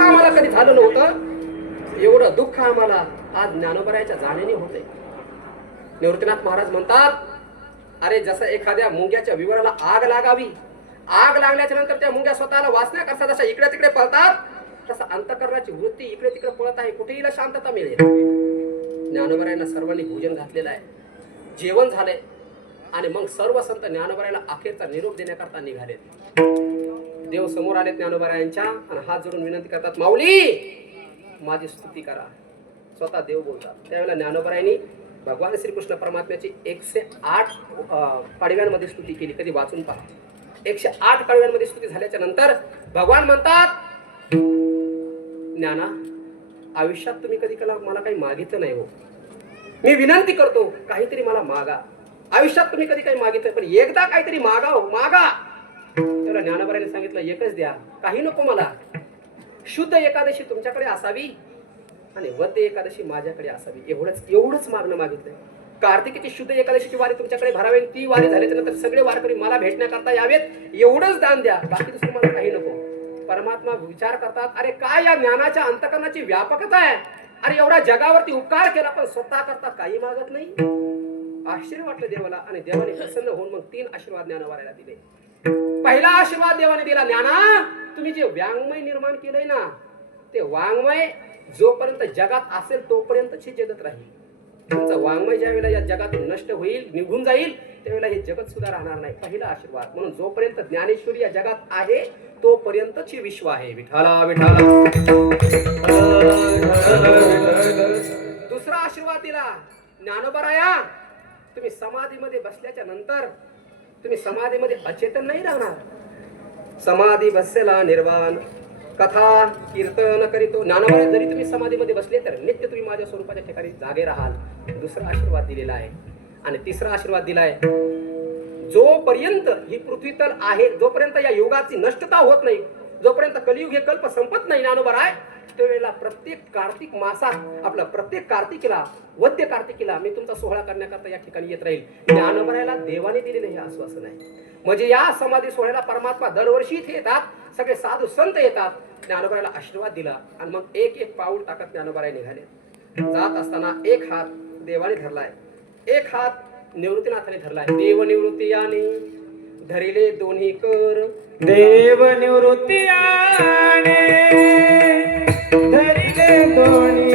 आम्हाला कधी झालं नव्हतं? एवढं दुःख आम्हाला आज ज्ञानोबरायाच्या जाण्याने होते निवृत्तीनाथ महाराज म्हणतात अरे जसं एखाद्या मुंग्याच्या विवराला आग लागावी आग लागल्याच्या नंतर त्या मुंग्या स्वतःला वाचण्याकरता जशा इकडे तिकडे पळतात तसं अंतकरणाची वृत्ती इकडे तिकडे पळत आहे कुठेही शांतता मिळेल. ज्ञानोबरायांना सर्वांनी भोजन घातलेलं आहे. जेवण झाले आणि मग सर्व संत ज्ञानोबरायला अखेरचा निरोप देण्याकरता निघाले देव समोर आले ज्ञानोबरायांच्या आणि हात जोडून विनंती करतात माऊली माझी स्तुती करा. स्वतः देव बोलतात. त्यावेळेला ज्ञानोबरायांनी भगवान श्रीकृष्ण परमात्म्याची एकशे आठ पाडव्यांमध्ये स्तुती केली. कधी वाचून पहा. एकशे आठ पाडव्यांमध्ये स्तुती झाल्याच्यानंतर भगवान म्हणतात ज्ञाना आयुष्यात तुम्ही कधी कला मला काही मागितलं नाही हो. मी विनंती करतो काहीतरी मला मागा. आयुष्यात तुम्ही कधी काही मागितलं पण एकदा काहीतरी मागा हो मागा. त्याला ज्ञानोबराने सांगितलं एकच द्या. काही नको मला. शुद्ध एकादशी तुमच्याकडे असावी आणि वद्य एकादशी माझ्याकडे असावी. एवढंच एवढंच मागणं मागितलंय. कार्तिकीची शुद्ध एकादशीची वारी तुमच्याकडे भरावी ती वारी झाल्याच्यानंतर सगळे वारकरी मला भेटण्याकरता यावेत. एवढंच दान द्या. बाकी दुसरं मला काही नको. परमात्मा विचार करतात अरे काय या ज्ञानाच्या अंतकरणाची व्यापकता आहे? अरे एवढा जगावरती उपकार केला पण स्वतः करता काही मागत नाही. आश्चर्य वाटलं देवाला आणि देवाने प्रसन्न होऊन मग तीन आशीर्वाद ज्ञानवाऱ्याला दिले. पहिला आशीर्वाद देवाने दिला. ज्ञाना तुम्ही जे व्यांगमय निर्माण केलंय ना ते वाङ्मय जोपर्यंत जगात असेल तोपर्यंतच हे जगत राहील. तुमचं वाङ्मय ज्या वेळेला या जगातून नष्ट होईल निघून जाईल त्यावेळेला हे जगत सुद्धा राहणार नाही. पहिला आशीर्वाद. म्हणून जोपर्यंत ज्ञानेश्वरी या जगात आहे तोपर्यंतच हे विश्व आहे. विठाला विठाला दुसरा आशीर्वाद दिला. ज्ञानोबराया तुम्ही समाधीमध्ये बसल्याच्या नंतर तुम्ही समाधीमध्ये अचेतन नाही राहणार. समाधी बसला निर्वाण. कथा कीर्तन करीतो. ज्ञानामध्ये जरी तुम्ही समाधीमध्ये बसले तर नित्य तुम्ही माझ्या स्वरूपाच्या ठिकाणी जागे राहाल. दुसरा आशीर्वाद दिलेला आहे. आणि तिसरा आशीर्वाद दिलाय जोपर्यंत ही पृथ्वी तर आहे जोपर्यंत या युगाची नष्टता होत नाही जोपर्यंत कलियुग हे कल्प संपत नाही ज्ञानोबर आहे त्यावेळेला प्रत्येक कार्तिक मासात आपला प्रत्येक कार्तिकीला वद्य कार्तिकीला मी तुमचा सोहळा करण्याकरता या ठिकाणी येत राहील. ज्ञानोबरायला देवाने दिलेलं हे आश्वासन आहे. म्हणजे या समाधी सोहळ्याला परमात्मा दरवर्षी इथे येतात सगळे साधू संत येतात ज्ञानोबरायला आशीर्वाद दिला आणि मग एक एक पाऊल टाकत ज्ञानोबराय निघाले. जात असताना एक हात देवाने धरलाय. एक हात निवृत्तीनाथाने धरलाय. देव निवृत्ती धरिले दोन्ही कर. देव निवृत्ती धरिले दोन्ही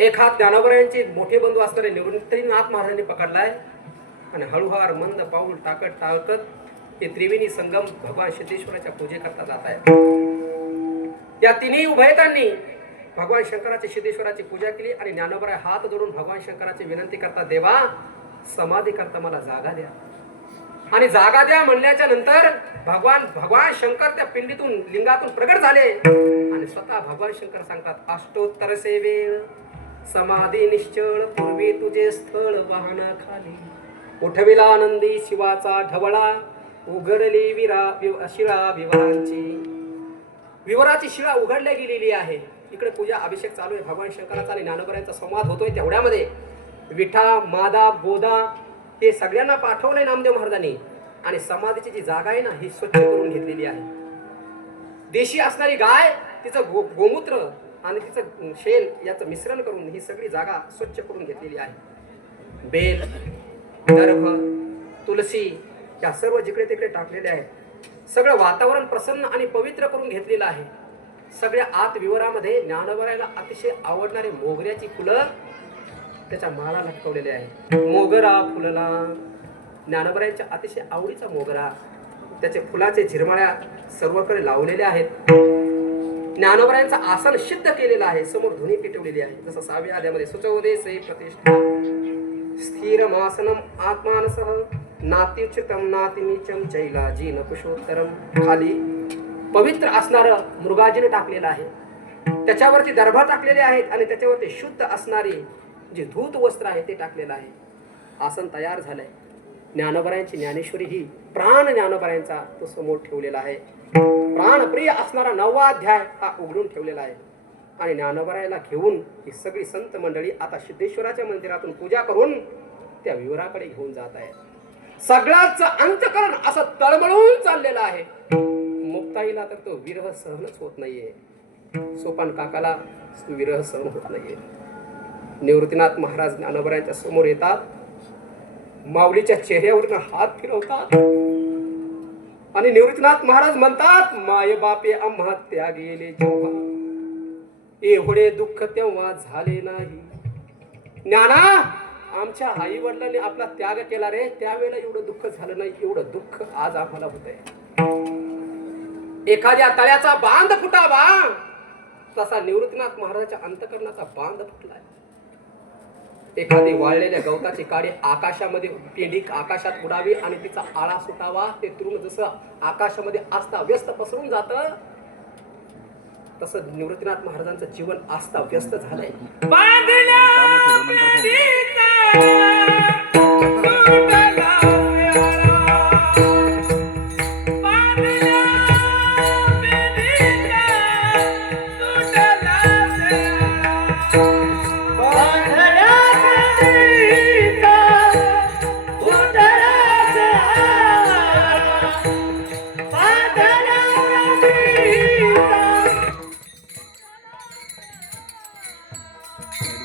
एक हात ज्ञानोबरायांचे मोठे बंधू असणारे निवृत्तीनाथ महाराजांनी पकडलाय. आणि हळूहार मंद पाऊल टाकत टाकत ते त्रिवेणी संगम भगवान सिद्धेश्वराच्या पूजेकरता जात आहे. या तिन्ही उभयतांनी भगवान शंकराची सिद्धेश्वराची पूजा केली आणि ज्ञानोबराय हात धरून भगवान शंकराची विनंती करता देवा समाधी करता मला जागा द्या. आणि जागा द्या म्हणल्याच्या नंतर भगवान भगवान शंकर त्या पिंडीतून लिंगातून प्रगट झाले. आणि स्वतः भगवान शंकर सांगतात अष्टोत्तर सेवे समाधी निश्चळ पूर्वी तुझे स्थळ वाहना खाली उठविला आनंदी शिवाचा ढवळा उघडली विरा विव- शिळा विवरांची विवराची शिळा उघडल्या गेलेली आहे. इकडे पूजा अभिषेक चालू आहे. भगवान शंकराचा आणि ज्ञानोबरायांचा संवाद होतोय तेवढ्यामध्ये. विठा मादा गोदा हे सगळ्यांना पाठवलंय नामदेव महाराजांनी. आणि समाधीची जी जागा आहे ना ही स्वच्छ करून घेतलेली आहे. देशी असणारी गाय तिचं गो गोमूत्र आणि तिचं शेण याचं मिश्रण करून ही सगळी जागा स्वच्छ करून घेतलेली आहे. बेल दर्भ तुलसी या सर्व जिकडे तिकडे टाकलेले आहेत. सगळं वातावरण प्रसन्न आणि पवित्र करून घेतलेलं आहे. सगळ्या आत विवरामध्ये ज्ञानवरायला अतिशय आवडणारे मोगऱ्याची फुलं त्याच्या माळा लटकवलेले आहे मोगरा फुलला. ज्ञानवरायच्या अतिशय आवडीचा मोगरा. त्याचे फुलाचे झिरमाळ्या सर्वकडे लावलेल्या आहेत. ज्ञानोबरायांचं आसन सिद्ध केलेलं आहे. समोर धुनी पेटवलेली आहे. जसं सहाव्या आल्यामध्ये सुचवदे से प्रतिष्ठा. स्थिर आसनम आत्मानसह नात्युचितम नातिनीचम चैलाजी नकुशोत्तरम खाली पवित्र असणारं मृगाजीने टाकलेलं आहे. त्याच्यावरती दर्भा टाकलेले आहेत आणि त्याच्यावरती शुद्ध असणारे जी धूत वस्त्र आहे ते टाकलेलं आहे. आसन तयार झालंय. ज्ञानोबरायांची ज्ञानेश्वरी ही प्राण ज्ञानोबरायांचा तो समोर ठेवलेला आहे. प्राणप्रिय असणारा नववा अध्याय हा उघडून ठेवलेला आहे. आणि ज्ञानोबरायाला घेऊन ही सगळी संत मंडळी आता सिद्धेश्वराच्या मंदिरातून पूजा करून त्या विवराकडे घेऊन जात आहेत. सगळ्याच अंतकरण असं तळमळून चाललेलं आहे. मुक्ताईला तर तो विरह सहनच होत नाहीये. सोपान काकाला विरह सहन होत नाहीये. निवृत्तीनाथ महाराज ज्ञानोबरायांच्या समोर येतात. माऊलीच्या चेहऱ्यावरून हात फिरवतात. आणि निवृत्तीनाथ महाराज म्हणतात माय बापे आम्हा त्या गेले एवढे दुःख तेव्हा झाले नाही. ज्ञाना आमच्या आई वडिलांनी आपला त्याग केला रे. त्यावेळेला एवढं दुःख झालं नाही एवढं दुःख आज आम्हाला होत एखाद्या तळ्याचा बांध फुटावा. तसा निवृत्तीनाथ महाराजाच्या अंतकरणाचा बांध फुटलाय. एखादी वाळलेल्या गवताची काडी आकाशामध्ये पेंडी आकाशात उडावी आणि तिचा आळा सुटावा. ते तृण जसं आकाशामध्ये आस्था व्यस्त पसरून जात तसं निवृत्तीनाथ महाराजांचं जीवन आस्था व्यस्त झालंय.